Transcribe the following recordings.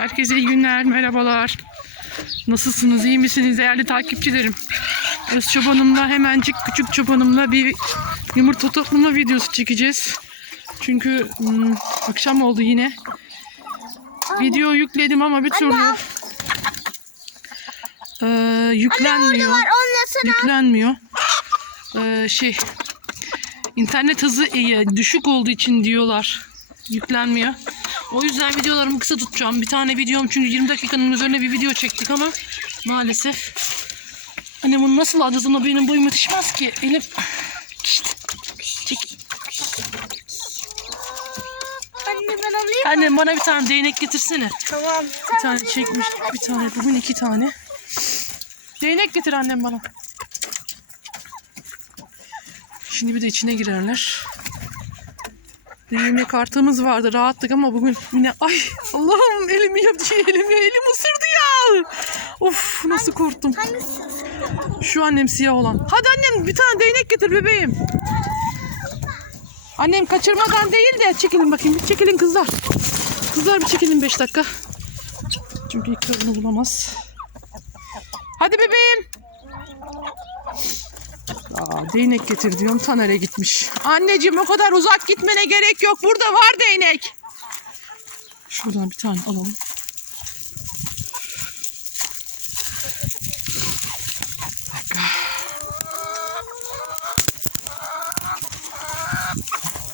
Herkese iyi günler, merhabalar. Nasılsınız, iyi misiniz değerli takipçilerim? Öz çobanımla hemencik küçük çobanımla bir yumurta toplama videosu çekeceğiz. Çünkü hmm, akşam oldu yine. Video yükledim ama bir türlü e, yüklenmiyor. Yüklenmiyor. E, şey internet hızı iyi, düşük olduğu için diyorlar. Yüklenmiyor. O yüzden videolarımı kısa tutacağım. Bir tane videom çünkü 20 dakikanın üzerine bir video çektik ama maalesef Anne bunu nasıl alacağız ama benim boyum yetişmez ki. Elim İşte. Çek. Anne ben alayım. Annem bana bir tane değnek getirsene. Tamam. Bir tane çekmiş. Bir tane. Bugün iki tane. Değnek getir annem bana. Şimdi bir de içine girerler. Değnek kartımız vardı. Rahattık ama bugün yine ay Allah'ım elimi yaptı. Elimi elim ısırdı ya. Of nasıl korktum. Şu annem siyah olan. Hadi annem bir tane değnek getir bebeğim. Annem kaçırmadan değil de çekilin bakayım. Bir çekilin kızlar. Kızlar bir çekilin 5 dakika. Çünkü ilk bulamaz. Hadi bebeğim. Aa, değnek getir diyorum. Taner'e gitmiş. Anneciğim o kadar uzak gitmene gerek yok. Burada var değnek. Şuradan bir tane alalım.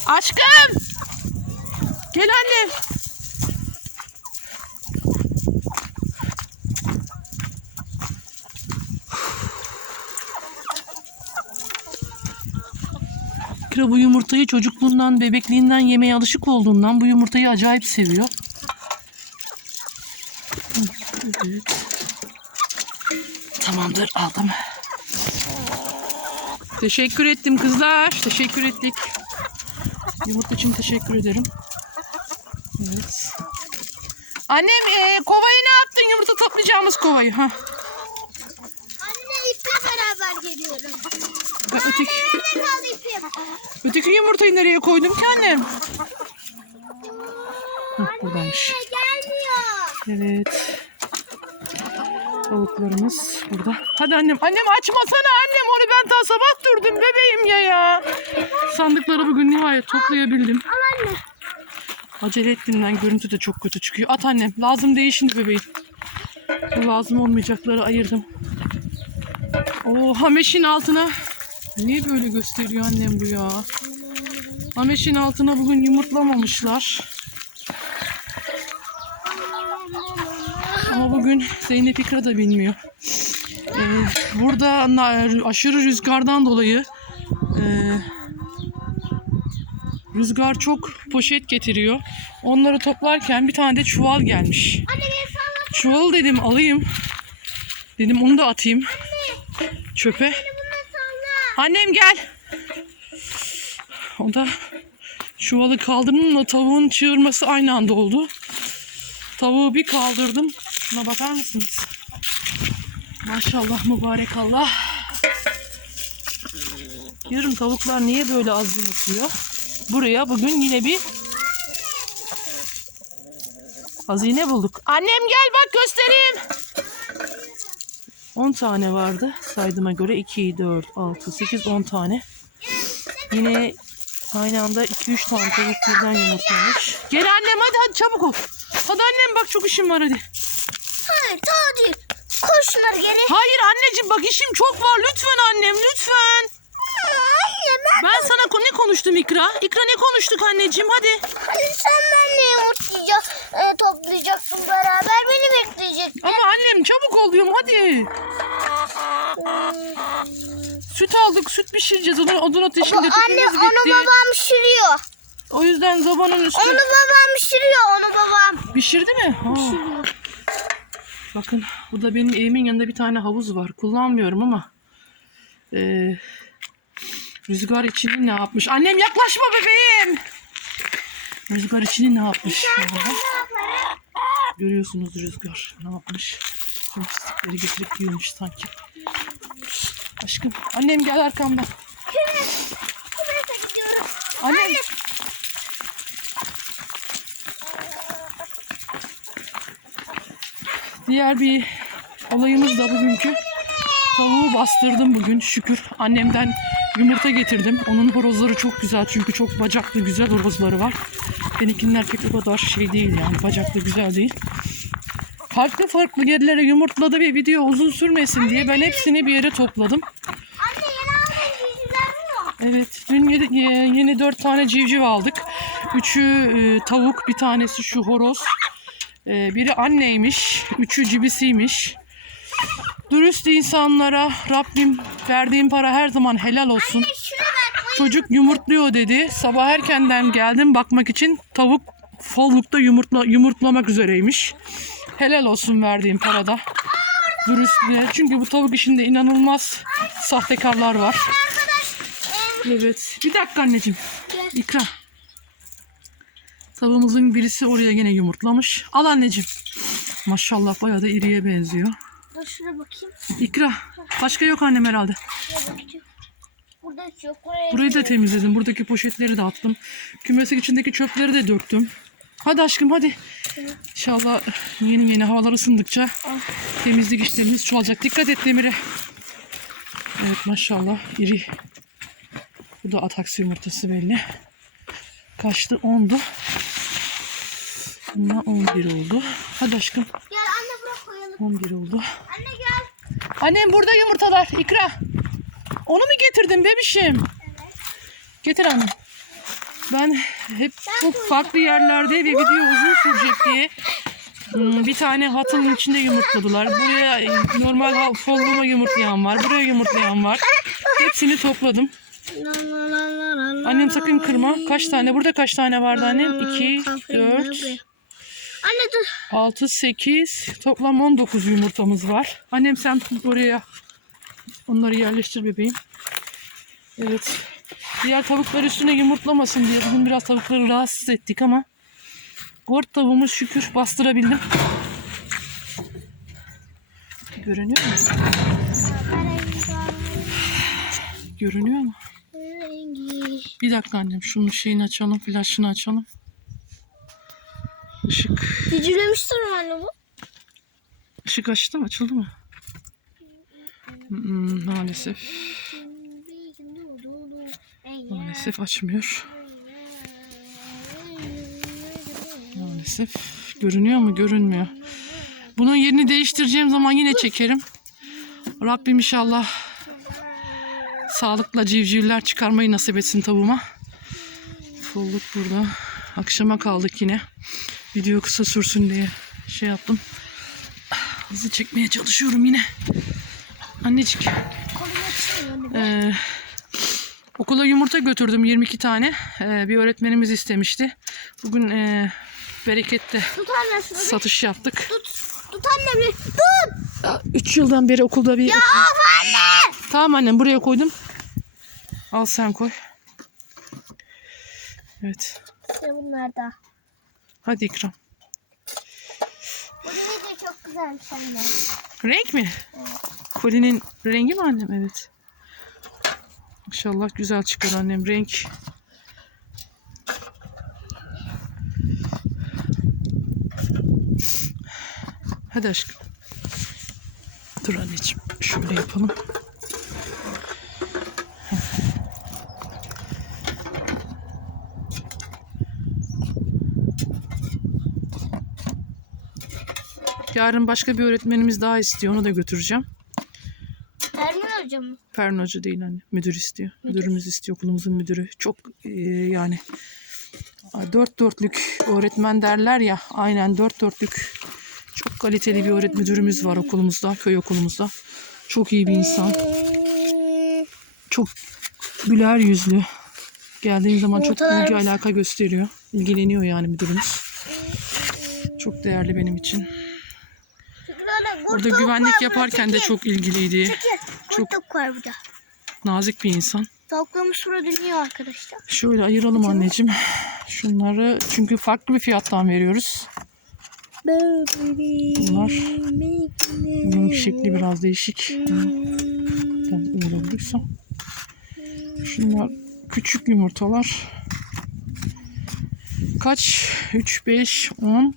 Aşkım. Gel anne. Kira bu yumurtayı çocukluğundan, bebekliğinden yemeye alışık olduğundan bu yumurtayı acayip seviyor. Tamamdır aldım. Teşekkür ettim kızlar. Teşekkür ettik. Yumurta için teşekkür ederim. Evet. Annem e, kovayı ne yaptın? Yumurta toplayacağımız kovayı. Ha. Anne iple beraber geliyorum. Ben öteki, öteki yumurtayı nereye koydum ki annem? Hı, buradaymış. Evet. Tavuklarımız burada. Hadi annem. Annem açmasana annem. Onu ben ta sabah durdum bebeğim ya ya. Sandıkları bugün nihayet toplayabildim. Al anne. Acele ettiğimden görüntü de çok kötü çıkıyor. At annem. Lazım değil şimdi bebeğim. Bu lazım olmayacakları ayırdım. Oo hameşin altına. Niye böyle gösteriyor annem bu ya? Hameşin altına bugün yumurtlamamışlar. Ama bugün Zeynep İkra da bilmiyor. Ee, burada aşırı rüzgardan dolayı e, rüzgar çok poşet getiriyor. Onları toplarken bir tane de çuval gelmiş. Çuval dedim alayım. Dedim onu da atayım çöpe. Annem gel. O da çuvalı kaldırdım da tavuğun çığırması aynı anda oldu. Tavuğu bir kaldırdım. Şuna bakar mısınız? Maşallah mübarek Allah. Diyorum tavuklar niye böyle az yumurtluyor? Buraya bugün yine bir hazine bulduk. Annem gel bak göstereyim. 10 tane vardı saydığıma göre 2, 4, 6, 8, 10 tane. Yine aynı anda 2-3 tane tavuk birden yumurtlamış. Gel annem hadi hadi çabuk ol. Hadi annem bak çok işim var hadi. Hayır tamam değil. Koş şunları geri. Hayır anneciğim bak işim çok var lütfen annem lütfen. Ben. Ben sana ne konuştum İkra? İkra ne konuştuk anneciğim hadi. Sen benimle yumurtlayacak, e, toplayacaksın beraber beni bekleyeceksin. Ama annem çabuk ol diyorum hadi. Süt aldık süt pişireceğiz odun, odun Bu ateşinde anne tüpümüz onu babam pişiriyor. O yüzden zabanın üstüne... Onu babam pişiriyor onu babam. Pişirdi mi? Ha. Bakın burada benim evimin yanında bir tane havuz var. Kullanmıyorum ama e, rüzgar içini ne yapmış? Annem yaklaşma bebeğim. Rüzgar içini ne yapmış? Görüyorsunuz rüzgar ne yapmış? Tüm pislikleri getirip yığmış sanki. Aşkım annem gel gidiyoruz. Annem. Diğer bir olayımız da bugünkü tavuğu bastırdım bugün şükür. Annemden yumurta getirdim. Onun horozları çok güzel çünkü çok bacaklı güzel horozları var. Benimkinin erkek o kadar şey değil yani bacaklı güzel değil. Farklı farklı yerlere yumurtladı ve video uzun sürmesin diye ben hepsini bir yere topladım. Evet, dün yeni, yeni dört tane civciv aldık. Üçü e, tavuk, bir tanesi şu horoz. E, biri anneymiş, üçü cibisiymiş. Dürüst insanlara Rabbim verdiğim para her zaman helal olsun. Çocuk yumurtluyor dedi. Sabah erkenden geldim bakmak için tavuk follukta yumurtla, yumurtlamak üzereymiş. Helal olsun verdiğim parada. Dürüstlüğe. Çünkü bu tavuk işinde inanılmaz sahtekarlar var. Evet. Bir dakika anneciğim. İkra. Tavuğumuzun birisi oraya gene yumurtlamış. Al anneciğim. Maşallah bayağı da iriye benziyor. Dur şuna bakayım. İkra. Başka yok annem herhalde. Burada hiç yok. Burayı da temizledim. Buradaki poşetleri de attım. Kümesin içindeki çöpleri de döktüm. Hadi aşkım hadi. İnşallah yeni yeni havalar ısındıkça temizlik işlerimiz çoğalacak. Dikkat et Demir'e. Evet maşallah iri. Bu da ataks yumurtası belli. Kaçtı? 10'du. Bundan 11 oldu. Hadi aşkım. Gel anne bırak koyalım. 11 oldu. Anne gel. Annem burada yumurtalar. İkra. Onu mu getirdin bebişim? Getir anne. Ben hep çok farklı yerlerde ve video uzun sürecek diye hmm, bir tane hatının içinde yumurtladılar. Buraya normal folluma yumurtlayan var. Buraya yumurtlayan var. Hepsini topladım. Annem sakın kırma. Kaç tane? Burada kaç tane vardı annem? 2, 4, Anne dur. 6, 8, toplam 19 yumurtamız var. Annem sen oraya onları yerleştir bebeğim. Evet. Diğer tavuklar üstüne yumurtlamasın diye bugün biraz tavukları rahatsız ettik ama Gort tavuğumuz şükür bastırabildim. Görünüyor mu? Görünüyor mu? Bir dakika annem şunun şeyini açalım, flaşını açalım. Işık, Cicivlemiştir mi anne bu? ışık açtı mı? Açıldı mı? Hmm, maalesef. Maalesef açmıyor. Maalesef. Görünüyor mu? Görünmüyor. Bunun yerini değiştireceğim zaman yine çekerim. Rabbim inşallah sağlıkla civcivler çıkarmayı nasip etsin tavuğuma. Folluk burada. Akşama kaldık yine. Video kısa sürsün diye şey yaptım. Hızlı çekmeye çalışıyorum yine. Annecik. Ee, okula yumurta götürdüm 22 tane. Ee, bir öğretmenimiz istemişti. Bugün ee, berekette Tut anne satış yaptık. Tut. Tut anne bir. Tut. 3 yıldan beri okulda bir... Ya anne. Tamam annem buraya koydum. Al sen koy. Evet. İşte bunlar da. Hadi ikram. Bu de çok güzelmiş anne. Renk mi? Kolinin rengi mi annem? Evet. İnşallah güzel çıkar annem renk. Hadi aşkım. Dur anneciğim. Şöyle yapalım. Yarın başka bir öğretmenimiz daha istiyor. Onu da götüreceğim. Hocam mı? Hoca değil anne. Müdür istiyor. Müdürümüz istiyor. Okulumuzun müdürü. Çok e, yani dört dörtlük öğretmen derler ya. Aynen dört dörtlük çok kaliteli bir öğret müdürümüz var okulumuzda. Köy okulumuzda. Çok iyi bir insan. Çok güler yüzlü. Geldiğin zaman çok ilgi alaka gösteriyor. İlgileniyor yani müdürümüz. Çok değerli benim için. Orada güvenlik yaparken de çok ilgiliydi. Çok- Çok var burada. Nazik bir insan. Tavuklarımız şurada dönüyor arkadaşlar. Şöyle ayıralım anneciğim. Şunları çünkü farklı bir fiyattan veriyoruz. Bunlar bunun şekli biraz değişik. Ben öyle. Şunlar küçük yumurtalar. Kaç? 3, 5, 10.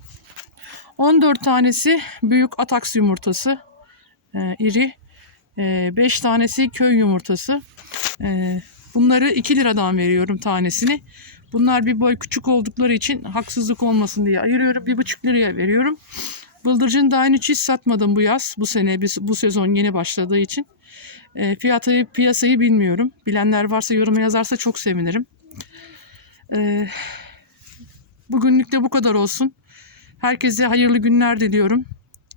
14 tanesi büyük ataks yumurtası. e, iri. 5 tanesi köy yumurtası. E, bunları 2 liradan veriyorum tanesini. Bunlar bir boy küçük oldukları için haksızlık olmasın diye ayırıyorum. 1,5 liraya veriyorum. Bıldırcın daha henüz hiç satmadım bu yaz. Bu sene bu sezon yeni başladığı için. E, fiyatı piyasayı bilmiyorum. Bilenler varsa yoruma yazarsa çok sevinirim. E, bugünlük de bu kadar olsun. Herkese hayırlı günler diliyorum.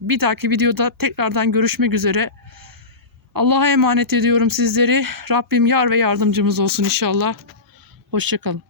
Bir dahaki videoda tekrardan görüşmek üzere. Allah'a emanet ediyorum sizleri. Rabbim yar ve yardımcımız olsun inşallah. Hoşçakalın.